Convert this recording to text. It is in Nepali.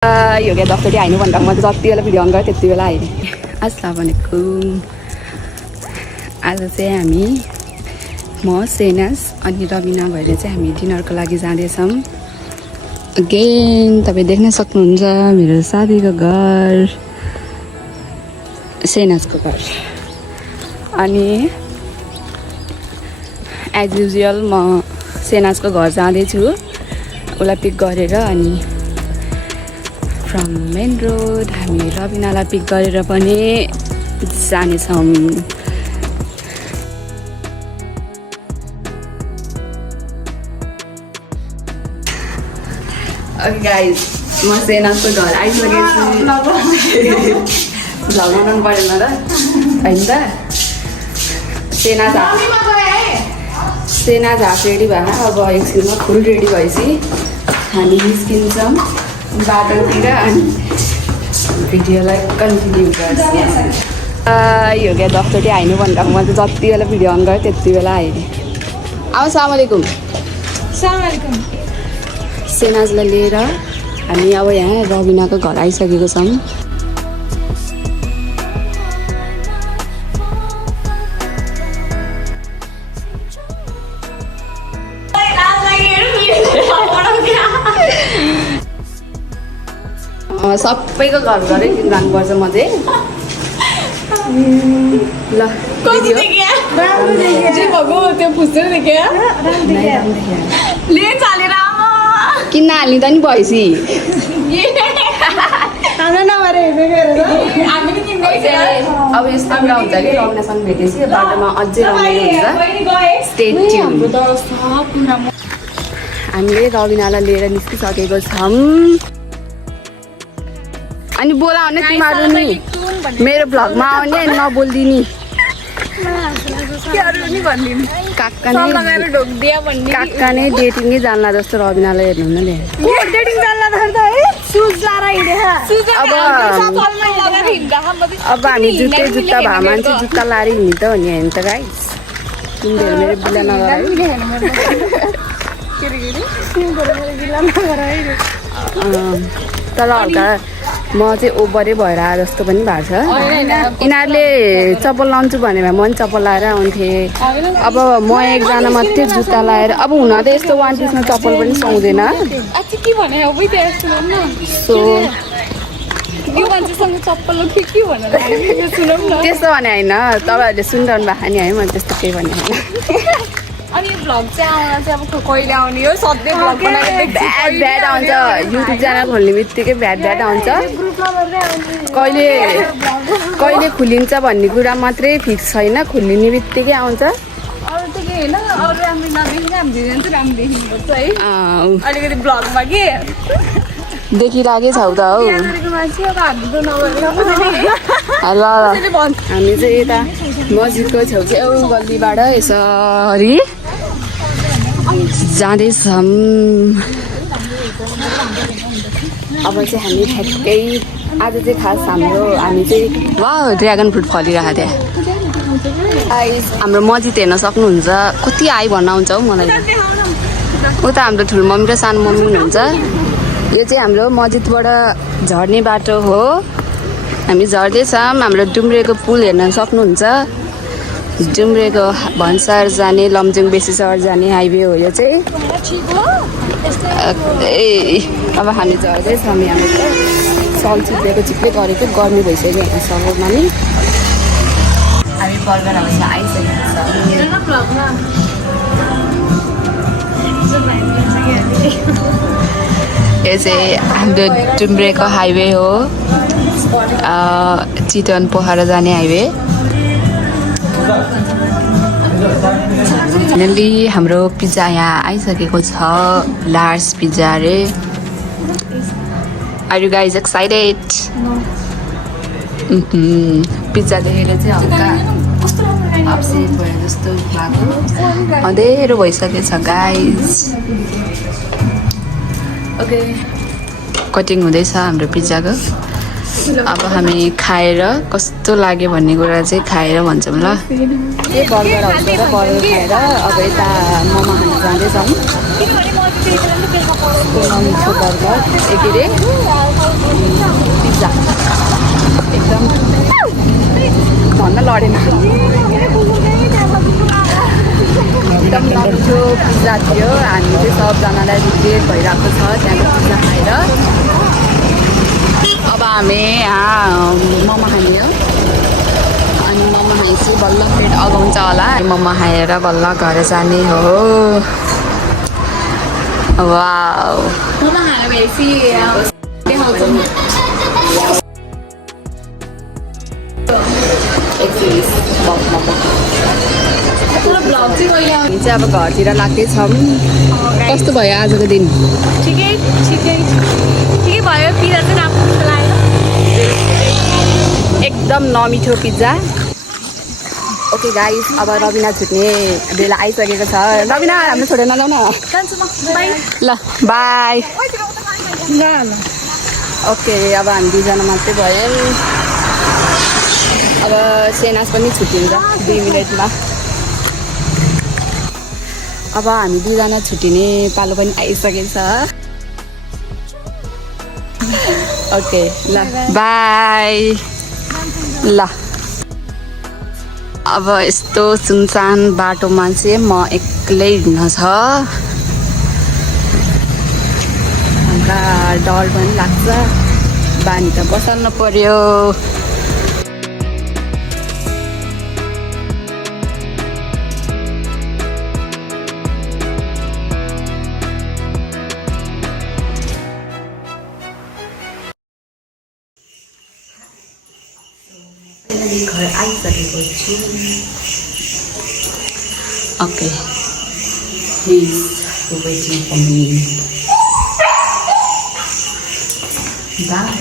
यो क्या जसरी हाल्नु भन्दा म त जति बेला भिडियो अन गरेँ त्यति बेला हालेँ। अस्सलामुअलैकुम। आज चाहिँ हामी म सेनास अनि रबिना भएर चाहिँ हामी डिनरको लागि जाँदैछौँ। अगेन तपाईँ देख्न सक्नुहुन्छ मेरो साथीको घर, सेनासको घर। अनि एज युजुअल म सेनासको घर जाँदैछु उसलाई पिक गरेर। अनि फ्रम मेन रोड हामी रबिनालाई पिक गरेर पनि जानेछौँ। ओके गाइस, म सेनासको घर आइसकेको छु। झगडाउनु परेन र होइन त। सेना झाप रेडी भएन, अब एकछिनमा फुल रेडी भएपछि हामी निस्किन्छौँ बाटोतिर अनि भिडियोलाई कन्टिन्यू गर्छौँ। यो क्या जसरी हाल्नु भन्दा म त जति बेला भिडियो अन गरेँ त्यति बेला हालेँ। अस्सलामुअलैकुम। सेनाजलाई लिएर हामी अब यहाँ रबिनाको घर आइसकेको छौँ। सबैको घर घरै जानुपर्छ म चाहिँ। ल किन्न हाल्ने त नि भएपछि अब यस्तो कुरा हुन्छ कि रबिनासँग भेटेपछि बाटोमा अझै रमाइलो हुन्छ। Stay tune. हामीले रबिनालाई लिएर निस्किसकेको छौँ। अनि बोला भने तिमीहरू नि मेरो भ्लगमा आउने अनि नबोलिदिने। काका नै डेटिङै जान्ला जस्तो रबिनालाई हेर्नु न। अब हामी जुत्तै जुत्ता भए मान्छे जुत्ता लाएर हिँड्ने त हो नि होइन त गाइस। तिमीहरू मेरो बिला नगर। तर हल्का म चाहिँ ओभरै भएर आए जस्तो पनि भएको छ। यिनीहरूले चप्पल लाउँछु भनेर म पनि चप्पल लाएर आउँथेँ। अब म एकजना मात्रै जुत्ता लाएर, अब हुन त यस्तो वान पिसमा चप्पल पनि सुहाउँदैन। सो त्यस्तो भने होइन, तपाईँहरूले सुनिरहनु भएको नि है, मैले त्यस्तो केही भने होइन। अनि भ्लग चाहिँ आउन चाहिँ अब कहिले आउने हो? सधैँ भ्लग बनाएर भ्याट आउँछ। युट्युब च्यानल खोल्ने बित्तिकै भ्याट आउँछ। कहिले खुलिन्छ भन्ने कुरा मात्रै फिक्स छैन, खुलिने बित्तिकै आउँछ। अरू त के होइन, अरू राम्रो नदेखि हामी दुईजना चाहिँ राम्रो देखिनुपर्छ है अलिकति भ्लगमा के देखिरहेकै छौ त हौ। ल हामी चाहिँ यता मस्जिदको छेउछाउ गल्लीबाट यसरी जाँदैछौँ। अब चाहिँ हामी ठ्याक्कै आज चाहिँ खास हामी चाहिँ ड्र्यागन फ्रुट फलिरहेको थियो। हाम्रो मस्जिद हेर्न सक्नुहुन्छ। कति आइ भन्न आउँछ हौ मलाई। उता हाम्रो ठुलो मम्मी र सानो मम्मी हुनुहुन्छ। यो चाहिँ हाम्रो मस्जिदबाट झर्ने बाटो हो। हामी झर्दैछौँ। हाम्रो डुम्रेको पुल हेर्न सक्नुहुन्छ। डुम्रेको भन्सार जाने लमजुङ बेसी सहर जाने हाइवे हो यो चाहिँ। अब हामी झर्दैछौँ। हामी त सल चिप्लेको चिप्ले गरेको गर्मी भइसक्यो यहाँ सहरमा नि। हामी बर्गर हाउस आइसकेको छ। यो चाहिँ हाम्रो डुम्रेको हाइवे हो, चितवन पोखरा जाने हाइवे। फाइनली हाम्रो पिज्जा यहाँ आइसकेको छ। लार्ज पिज्जा अरे। Are you guys excited? Pizza देखेर चाहिँ हल्का अपसेट भयो जस्तो भएको। अँधेरो भइसकेको छ गाइज। ओके, कटिङ हुँदैछ हाम्रो पिज्जाको। अब हामी खाएर कस्तो लाग्यो भन्ने कुरा चाहिँ खाएर भन्छौँ ल। ये बर्गर हाउसबाट बर्गर खाएर अब यता मोमो खान जाँदैछौँ। नमिठो बर्गर के अरे पिज्जा एकदम भन्न लडेन एकदम नमिठो पिज्जा थियो हामी चाहिँ सबजनालाई रिग्रेट भइरहेको छ त्यहाँको पिज्जा खाएर अब हामी यहाँ मोमो खाने हो अनि मोमो खाएपछि बल्ल पेट अगाउँछ होला मोमो खाएर बल्ल घर जाने हो वाउ मोमो खाएर भएपछि हामी चाहिँ अब घरतिर लाग्दैछौँ कस्तो भयो आजको दिन ठिकै भयो पिज्जा चाहिँ आफ्नो लाग्यो एकदम नमिठो पिज्जा ओके गाइस अब रबिना छुट्ने बेला आइसकेको छ रबिना हाम्रो छोडेर नजाऊ न ल बाई ओके अब हामी दुईजना मात्रै भयो अब सेनास पनि छुट्टिन्छ 2 मिनटमा अब हामी दुईजना छुट्टिने पालो पनि आइसकेको छ ओके ल बाई ल अब यस्तो सुनसान बाटोमा चाहिँ म एक्लै हिँड्न छ डर पनि लाग्छ बानी त बसाल्नु पर्यो घर आइसकेको छु okay please waiting for me by